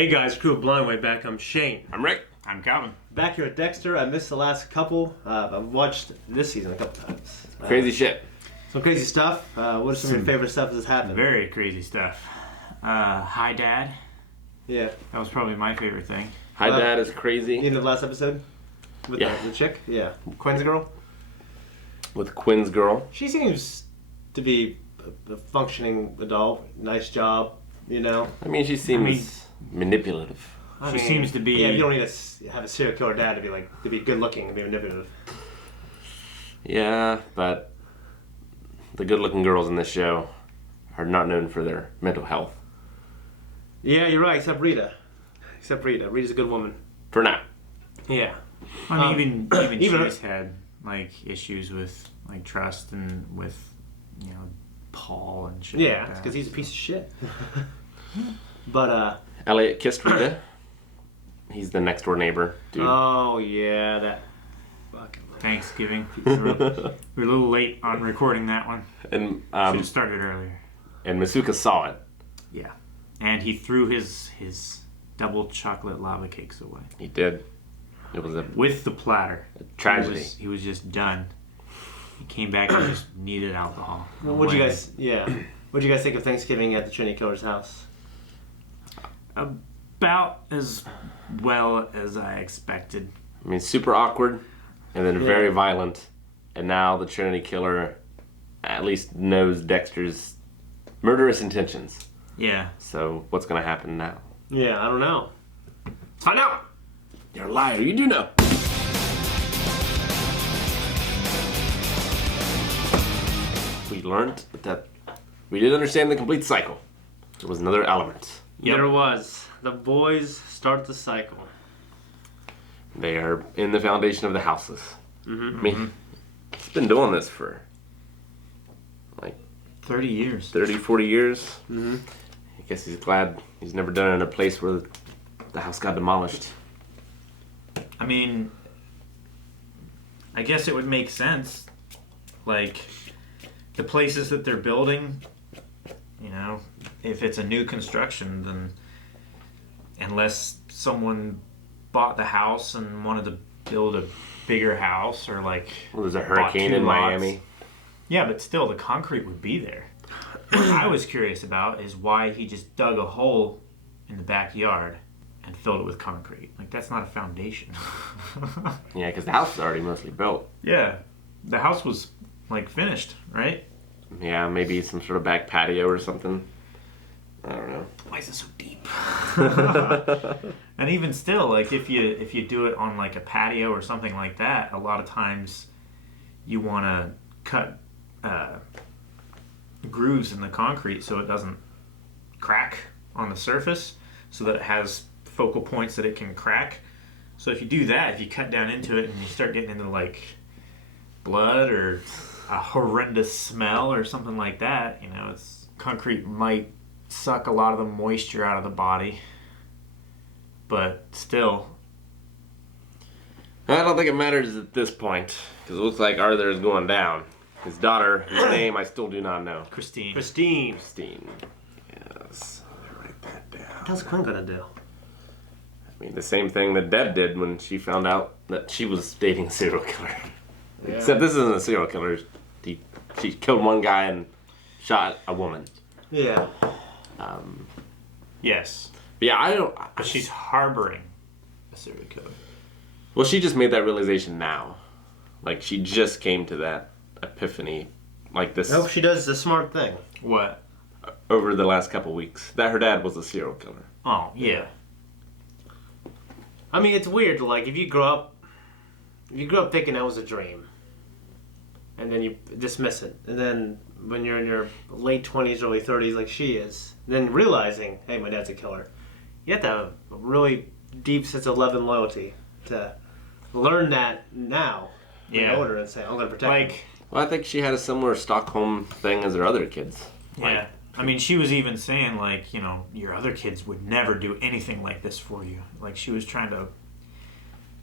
Hey guys, crew of Blind Way back. I'm Shane. I'm Rick. I'm Calvin. Back here at Dexter. I missed the last couple. I've watched this season a couple times. Crazy shit. Some crazy stuff. What are some of your favorite stuff that's happened? Very crazy stuff. Hi Dad. Yeah. That was probably my favorite thing. Hi Dad is crazy. The end of the last episode? With the chick? Yeah. Quinn's girl? With Quinn's girl. She seems to be a functioning adult. Nice job, you know? I mean, she seems manipulative. She seems to be... Yeah, you don't need to have a serial killer dad to be good looking and be manipulative. Yeah, but the good looking girls in this show are not known for their mental health. Yeah, you're right, except Rita. Rita's a good woman. For now. Yeah. I mean, even she's had like issues with like trust and with Paul and shit. Yeah, like that. because he's a piece of shit. But Elliot kissed Rita. He's the next door neighbor, dude. Oh yeah, that fucking Thanksgiving. We're a little late on recording that one. And Should have started earlier. and Masuka saw it. Yeah, and he threw his double chocolate lava cakes away He did. It was a with the platter. tragedy. He was just done. He came back and just needed alcohol. What'd you guys think of Thanksgiving at the Trinity Killer's house? About as well as I expected. I mean, super awkward, and then very violent. And now the Trinity Killer at least knows Dexter's murderous intentions. Yeah. So what's going to happen now? Yeah, I don't know. Let's find out! You're a liar. You do know. We learned that we did understand the complete cycle. There was another element. Yep. There was. The boys start the cycle. They are in the foundation of the houses. Mm-hmm. I mean, he's been doing this for like 30 years. 30, 40 years. Mm-hmm. I guess he's glad he's never done it in a place where the house got demolished. I mean, I guess it would make sense. Like, the places that they're building, if it's a new construction, then unless someone bought the house and wanted to build a bigger house or like... Well, there's a bought hurricane two in lots. Miami. Yeah, but still, the concrete would be there. What I was curious about is why he just dug a hole in the backyard and filled it with concrete. Like, that's not a foundation. Yeah, because the house is already mostly built. Yeah, the house was, like, finished, right? Yeah, maybe some sort of back patio or something. I don't know. Why is it so deep? And even still, like, if you do it on, like, a patio or something like that, a lot of times you want to cut grooves in the concrete so it doesn't crack on the surface, so that it has focal points that it can crack. So if you do that, if you cut down into it and you start getting into, like, blood or a horrendous smell or something like that, concrete might suck a lot of the moisture out of the body, but still. I don't think it matters at this point, because it looks like Arthur is going down. His daughter, whose name I still do not know. Christine. Christine. Yes. Write that down. What else Quinn gonna do? I mean, the same thing that Deb did when she found out that she was dating a serial killer. Yeah. Except this isn't a serial killer. She killed one guy and shot a woman. Yeah. Yes. But yeah, I don't... But she's harboring a serial killer. Well, she just made that realization now. Like, she just came to that epiphany, like this... I hope she does the smart thing. What? Over the last couple weeks. That her dad was a serial killer. Oh, yeah. I mean, it's weird. Like, if you grew up thinking that was a dream, and then you dismiss it, and then when you're in your late 20s, early 30s, like she is, then realizing, hey, my dad's a killer, you have to have a really deep sense of love and loyalty to learn that now, in order, and say, I'm going to protect him. Well, I think she had a similar Stockholm thing as her other kids. Yeah. I mean, she was even saying, like, your other kids would never do anything like this for you. Like, she was trying to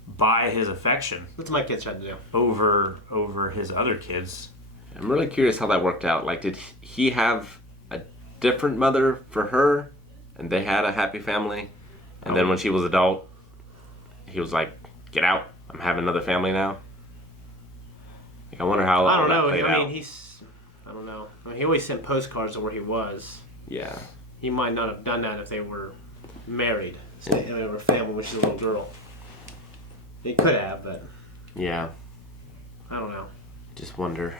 buy his affection. What's my kids trying to do? Over his other kids. I'm really curious how that worked out. Like, did he have a different mother for her, and they had a happy family, And then when she was adult, he was like, "Get out! I'm having another family now." Like, I wonder how I don't that know. played I out. mean, I don't know. I mean, he always sent postcards of where he was. Yeah. He might not have done that if they were married. They were a family, which is a little girl. He could have, but Yeah. I don't know. Just wonder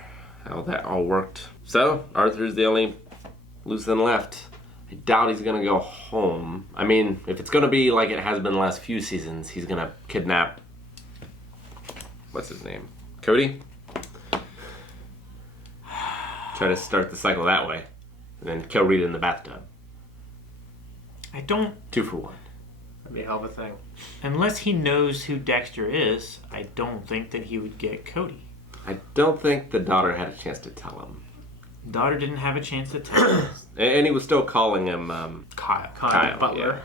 how that all worked. So, Arthur's the only loose end left. I doubt he's gonna go home. I mean, if it's gonna be like it has been the last few seasons, he's gonna kidnap... What's his name? Cody? Try to start the cycle that way. And then kill Rita in the bathtub. I don't... 2 for 1. That'd be a hell of a thing. Unless he knows who Dexter is, I don't think that he would get Cody. I don't think the daughter had a chance to tell him. Daughter didn't have a chance to tell him. And he was still calling him Kyle. Kyle Butler. Yeah.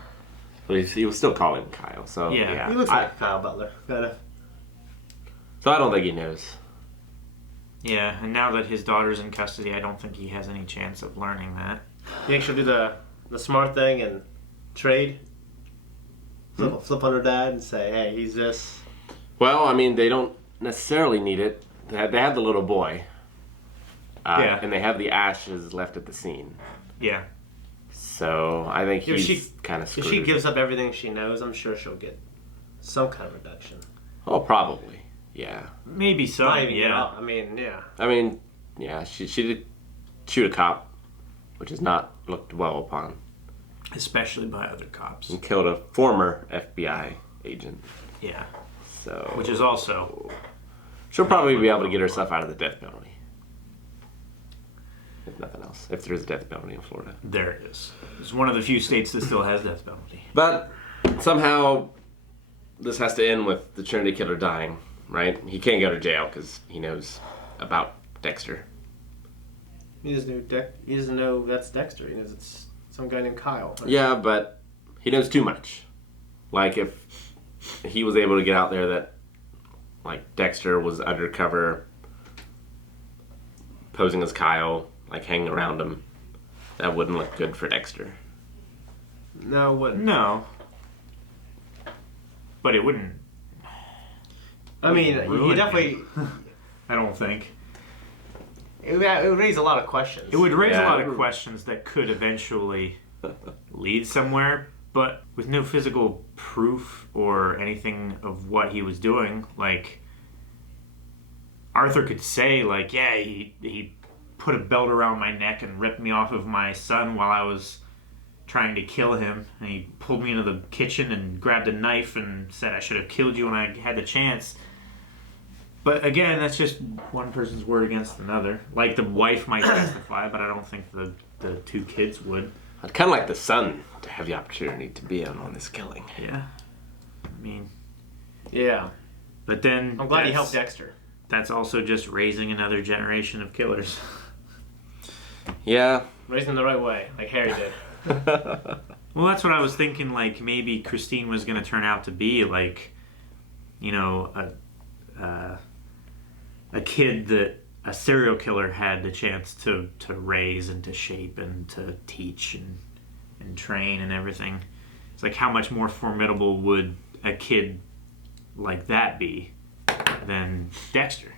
But he was still calling him Kyle, so Yeah. He looks like Kyle Butler. Kinda. So I don't think he knows. Yeah, and now that his daughter's in custody, I don't think he has any chance of learning that. You think she'll do the smart thing and trade? Flip on her dad and say, "Hey, he's this." Well, I mean, they don't necessarily need it. They have the little boy. Yeah. And they have the ashes left at the scene. Yeah. So I think If he's kind of If screwed. she gives up everything she knows, I'm sure she'll get some kind of reduction. Oh, probably. Yeah. Maybe so. Not even get Yeah. out. I mean, yeah. I mean, yeah, she did shoot a cop, which is not looked well upon, Especially by other cops. and killed a former FBI agent. Yeah. So Which is also... she'll probably be able to get herself out of the death penalty. If nothing else. If there's a death penalty in Florida. There it is. It's one of the few states that still has death penalty. But somehow this has to end with the Trinity Killer dying, right? He can't go to jail because he knows about Dexter. He doesn't know that's Dexter. He knows it's some guy named Kyle. Yeah, but he knows too much. Like, if he was able to get out there that, like, Dexter was undercover posing as Kyle, like, hanging around him, that wouldn't look good for Dexter. No, it wouldn't. No. But it wouldn't. I mean, ruin you definitely. I don't think. It would raise a lot of questions. It would raise a Yeah. lot of questions that could eventually lead somewhere, but with no physical proof or anything of what he was doing, like, Arthur could say, like, yeah, he put a belt around my neck and ripped me off of my son while I was trying to kill him, and he pulled me into the kitchen and grabbed a knife and said I should have killed you when I had the chance. But again, that's just one person's word against another. Like, the wife might testify, but I don't think the 2 kids would. I'd kind of like the son to have the opportunity to be in on this killing. Yeah. I mean, Yeah. but then I'm glad he that's- helped Dexter. That's also just raising another generation of killers. Yeah. Raised him the right way, like Harry did. Well, that's what I was thinking. Like, maybe Christine was going to turn out to be, like, you know, a kid that a serial killer had the chance to raise and to shape and to teach and train and everything. It's like, how much more formidable would a kid like that be than Dexter?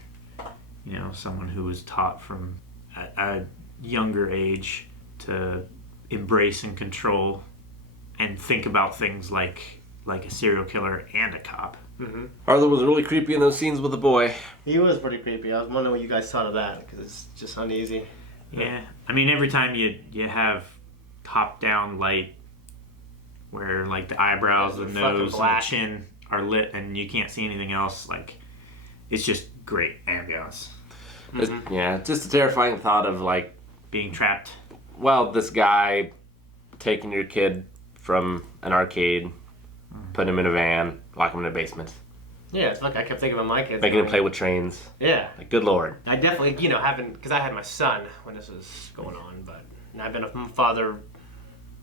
You know, someone who was taught from a younger age to embrace and control and think about things like a serial killer and a cop. Mm-hmm. Arthur was really creepy in those scenes with the boy. He was pretty creepy. I was wondering what you guys thought of that, because it's just uneasy. Yeah, I mean, every time you have top-down light where, like, the eyebrows, the Fucking nose, and the black. chin are lit and you can't see anything else, like, it's just great ambiance. Yeah, it's just a terrifying thought of, like, Being trapped. well, this guy taking your kid from an arcade, putting him in a van, locking him in a basement, Yeah, it's like I kept thinking about my kids. making him going, play with trains. Yeah. Like, good lord. I definitely, because I had my son when this was going on, but and I've been a father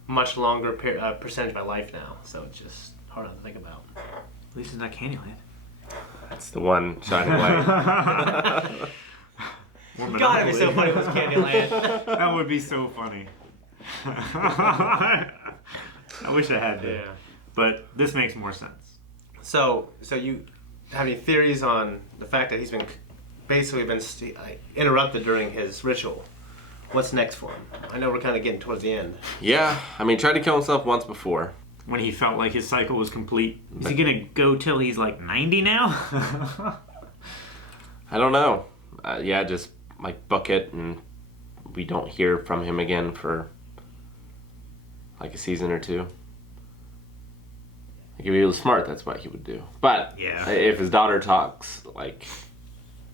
much longer percentage of my life now, so it's just hard not to think about. At least it's not Candyland. That's the one shining light. God, it'd be so funny if it was Candyland. That would be so funny. I wish I had that. Yeah. but this makes more sense. So you have any theories on the fact that he's been interrupted during his ritual? What's next for him? I know we're kind of getting towards the end. Yeah, I mean, tried to kill himself once before. When he felt like his cycle was complete. Is he gonna go till he's like 90 now? I don't know. Yeah, just like book it, and we don't hear from him again for like a season or two. Like if he was smart, that's what he would do. But Yeah. if his daughter talks, like,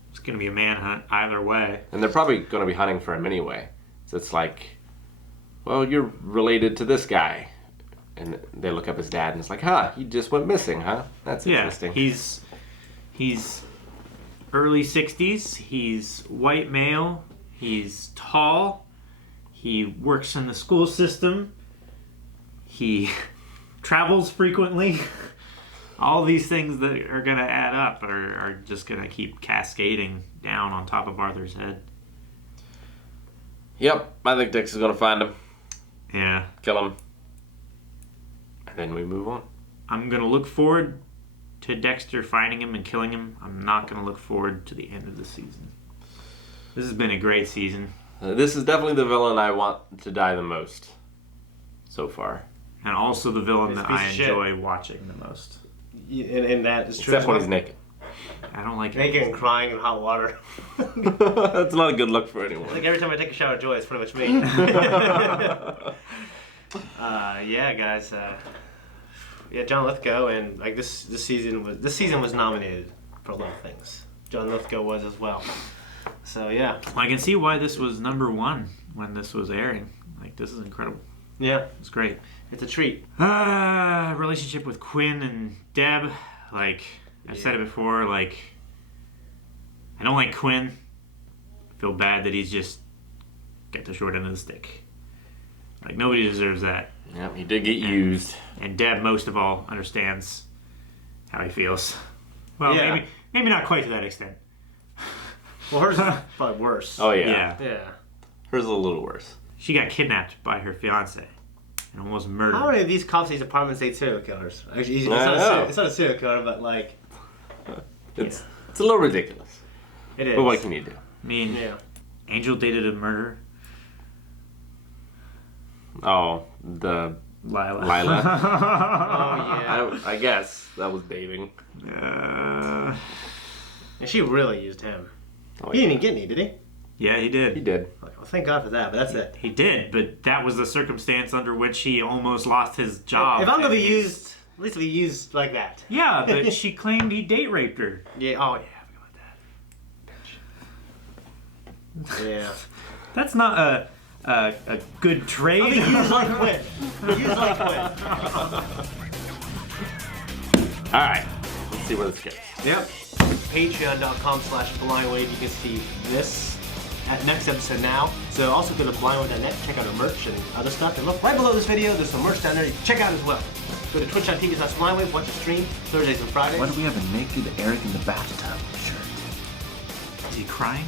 It's gonna be a manhunt either way. and they're probably going to be hunting for him anyway. So it's like, well, you're related to this guy. And they look up his dad, and it's like, huh, he just went missing, huh? That's interesting. He's early 60s. He's white male. He's tall. He works in the school system. He travels frequently. All these things that are going to add up are just going to keep cascading down on top of Arthur's head. Yep, I think Dexter's going to find him, Yeah. kill him, and then we move on. I'm going to look forward to Dexter finding him and killing him. I'm not going to look forward to the end of the season. This has been a great season. This is definitely the villain I want to die the most so far. And also the villain He's a that piece I of shit. enjoy watching the most. And that is true. Except when he's naked. I don't like naked and crying in hot water. That's not a good look for anyone. Like every time I take a shower of joy, it's pretty much me. Yeah, guys. Yeah, John Lithgow, and like this season was nominated for a lot of things. John Lithgow was as well. So yeah. I can see why this was number one when this was airing. Like, this is incredible. Yeah, It's great. it's a treat. Relationship with Quinn and Deb. Like, I've said it before, like, I don't like Quinn. I feel bad that he's just got the short end of the stick. Like, nobody deserves that. Yep, he did get used. And Deb, most of all, understands how he feels. Well, Yeah. maybe not quite to that extent. Well, hers is probably worse. Oh, yeah. Yeah. Hers is a little worse. She got kidnapped by her fiance and almost murdered. How many of these cops in these apartments say serial killers? Actually, it's I not, know. it's not a serial killer, but like It's a little ridiculous. it is. But what can you do? I mean, Yeah. Angel dated a murderer. Oh, the Lila. Lila. Oh yeah. I guess that was dating. Uh, And she really used him. Oh, He didn't even get any, did he? yeah, he did. He did. Like, well, thank God for that. But that's it. He did, but that was the circumstance under which he almost lost his job. If I'm gonna And be he's- used, at least be used like that. Yeah, but she claimed he date raped her. Yeah. Oh yeah. I forgot about that. Yeah. That's not a good trade. I mean, use like Quinn. Use like Quinn. All right. Let's see where this goes. Yep. Patreon.com/blindwave. You can see this at next episode now. So also go to blindwave.net, check out our merch and other stuff. And look right below this video, there's some merch down there you can check out as well. Go to twitch.tv/blindwave, watch the stream Thursdays and Fridays. Why do we have a naked Eric in the bathtub shirt? Is he crying?